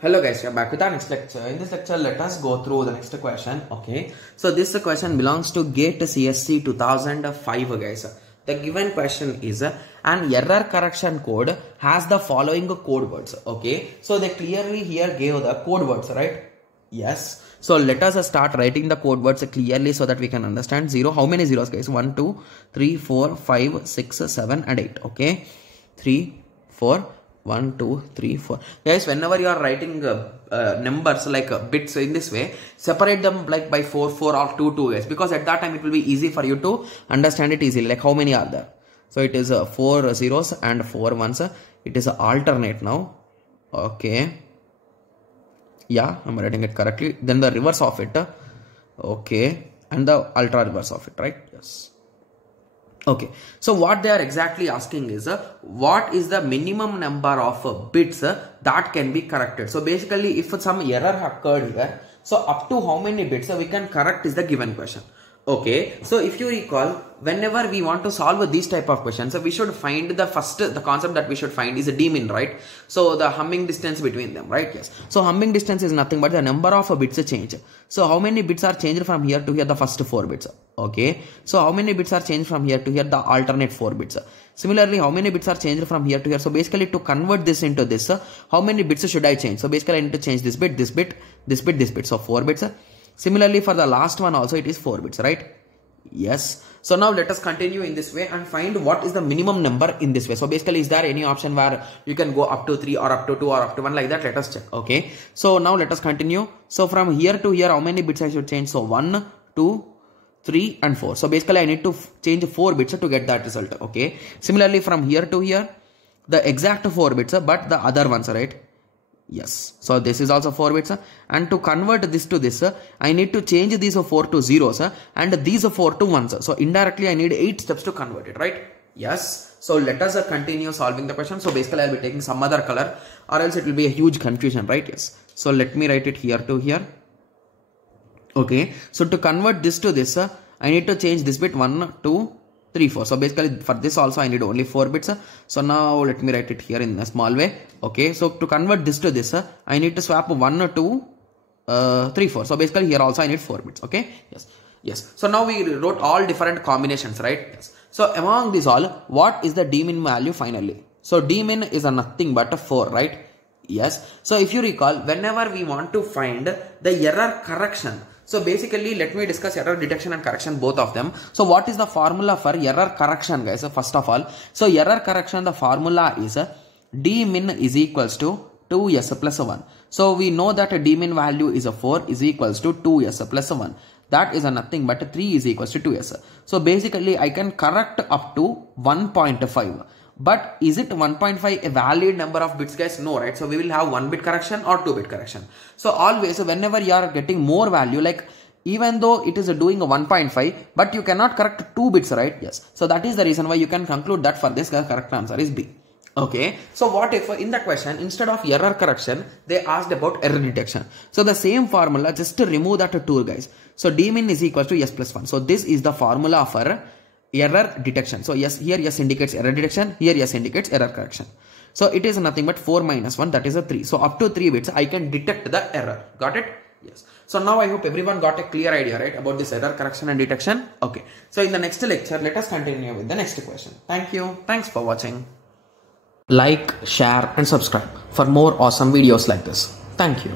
Hello guys, we are back with our next lecture. In this lecture, let us go through the next question. Okay, so this question belongs to GATE CSC 2005 guys. The given question is an error correction code has the following code words. Okay, so they clearly here gave the code words, right? Yes. So let us start writing the code words clearly so that we can understand. Zero, how many zeros guys? 1 2 3 4 5 6 7 and 8. Okay, 3 4 1 2 3 4 guys. Whenever you are writing numbers like bits in this way, separate them like by 4 4 or 2 2 guys, because at that time it will be easy for you to understand it easily. Like how many are there? So it is 4 zeros and 4 ones. It is alternate now. Okay, yeah, I'm writing it correctly. Then the reverse of it, okay, and the ultra reverse of it, right? Yes. Okay, so what they are exactly asking is what is the minimum number of bits that can be corrected. So basically, if some error occurred here, so up to how many bits we can correct is the given question. Okay, so if you recall, whenever we want to solve these type of questions, we should find the concept that we should find is a d-min, right? So the humming distance between them, right? Yes. So humming distance is nothing but the number of bits change. So how many bits are changed from here to here? The first 4 bits. Okay. So how many bits are changed from here to here? The alternate 4 bits. Similarly, how many bits are changed from here to here? So basically, to convert this into this, how many bits should I change? So basically, I need to change this bit, this bit, this bit, this bit. So 4 bits. Similarly, for the last one also, it is 4 bits, right? Yes. So now let us continue in this way and find what is the minimum number in this way. So basically, is there any option where you can go up to 3 or up to 2 or up to 1 like that? Let us check. Okay. So now let us continue. So from here to here, how many bits I should change? So 1, 2, 3 and 4. So basically, I need to change 4 bits to get that result. Okay. Similarly, from here to here, the exact 4 bits, but the other ones, right? Yes. So this is also 4 bits, and to convert this to this, I need to change these 4 to zeros and these 4 to ones. So indirectly I need 8 steps to convert it, right? Yes. So let us continue solving the question. So basically I'll be taking some other color or else it will be a huge confusion, right? Yes. So let me write it here to here. Okay. So to convert this to this, I need to change this bit 1, 2, 3, 4. So basically for this also I need only 4 bits. So now let me write it here in a small way. Okay, so to convert this to this, I need to swap 1, 2, 3, 4. So basically here also I need 4 bits. Okay, yes, yes. So now we wrote all different combinations, right? Yes. So among these all, what is the d-min value finally? So d-min is a nothing but a 4, right? Yes. So if you recall, whenever we want to find the error correction, so basically, let me discuss error detection and correction, both of them. So what is the formula for error correction, guys? So first of all, so error correction, the formula is d-min is equals to 2s plus 1. So we know that a d-min value is a 4 is equals to 2s plus 1. That is a nothing but 3 is equals to 2s. So basically, I can correct up to 1.5. But is it 1.5 a valid number of bits, guys? No, right? So we will have 1 bit correction or 2 bit correction. So always, whenever you are getting more value, like even though it is doing a 1.5, but you cannot correct 2 bits, right? Yes. So that is the reason why you can conclude that for this, the correct answer is B. Okay. So what if in the question, instead of error correction, they asked about error detection? So the same formula, just to remove that 2, guys. So d-min is equals to s plus 1. So this is the formula for error detection. So yes, here yes indicates error detection, here yes indicates error correction. So it is nothing but 4 minus 1, that is a 3. So up to 3 bits I can detect the error. Got it? Yes. So now I hope everyone got a clear idea, right, about this error correction and detection. Okay. So in the next lecture, let us continue with the next question. Thank you. Thanks for watching. Like, share and subscribe for more awesome videos like this. Thank you.